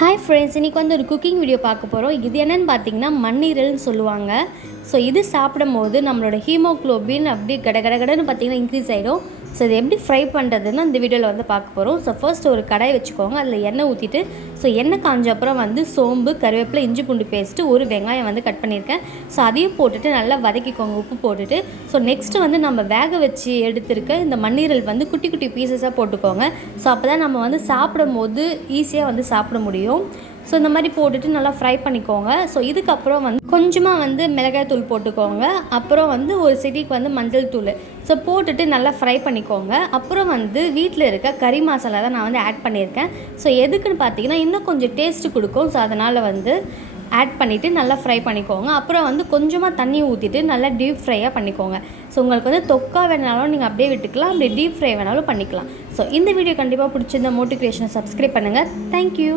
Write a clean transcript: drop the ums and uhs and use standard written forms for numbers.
Hi friends, இன்றைக்கி வந்து ஒரு குக்கிங் வீடியோ பார்க்க போகிறோம். இது என்னென்னு பார்த்தீங்கன்னா மண்ணீரல்னு சொல்லுவாங்க. ஸோ இது சாப்பிடும்போது நம்மளோட ஹீமோக்ளோபின் அப்படியே கடகடன்னு பார்த்தீங்கன்னா இன்க்ரீஸ் ஆகிடும். ஸோ இது எப்படி ஃப்ரை பண்ணுறதுன்னு இந்த வீடியோவில் வந்து பார்க்க போகிறோம். ஸோ ஃபர்ஸ்ட் ஒரு கடாய் வச்சுக்கோங்க. அதில் எண்ணெய் ஊற்றிட்டு எண்ணெய் காஞ்ச அப்புறம் வந்து சோம்பு, கருவேப்பிலை, இஞ்சி பூண்டு பேஸ்ட்டு, ஒரு வெங்காயம் வந்து கட் பண்ணியிருக்கேன். ஸோ அதையும் போட்டுட்டு நல்லா வதக்கிக்கோங்க, உப்பு போட்டுட்டு. ஸோ நெக்ஸ்ட்டு வந்து நம்ம வேக வச்சு எடுத்துருக்க இந்த மண்ணீரல் வந்து குட்டி குட்டி பீசஸாக போட்டுக்கோங்க. ஸோ அப்போ தான் நம்ம வந்து சாப்பிடும்போது ஈஸியாக வந்து சாப்பிட முடியும். ஸோ இந்த மாதிரி போட்டுட்டு நல்லா ஃப்ரை பண்ணிக்கோங்க. ஸோ இதுக்கப்புறம் வந்து கொஞ்சமாக வந்து மிளகாய் தூள் போட்டுக்கோங்க. அப்புறம் வந்து ஒரு சிட்டிக்கு வந்து மஞ்சள் தூள் ஸோ போட்டுட்டு நல்லா ஃப்ரை பண்ணிக்கோங்க. அப்புறம் வந்து வீட்டில் இருக்க கறி மசாலா தான் நான் வந்து ஆட் பண்ணியிருக்கேன். ஸோ எதுக்குன்னு பார்த்தீங்கன்னா இன்னும் கொஞ்சம் டேஸ்ட்டு கொடுக்கும். ஸோ அதனால் வந்து ஆட் பண்ணிவிட்டு நல்லா ஃப்ரை பண்ணிக்கோங்க. அப்புறம் வந்து கொஞ்சமாக தண்ணி ஊற்றிட்டு நல்லா டீப் ஃப்ரையாக பண்ணிக்கோங்க. ஸோ உங்களுக்கு வந்து தொக்கா வேணாலும் நீங்கள் அப்படியே விட்டுக்கலாம், அப்படியே டீப் ஃப்ரை வேணாலும் பண்ணிக்கலாம். ஸோ இந்த வீடியோ கண்டிப்பாக பிடிச்சிருந்த மோட்டிவேஷனை சப்ஸ்கிரைப் பண்ணுங்கள். தேங்க்யூ.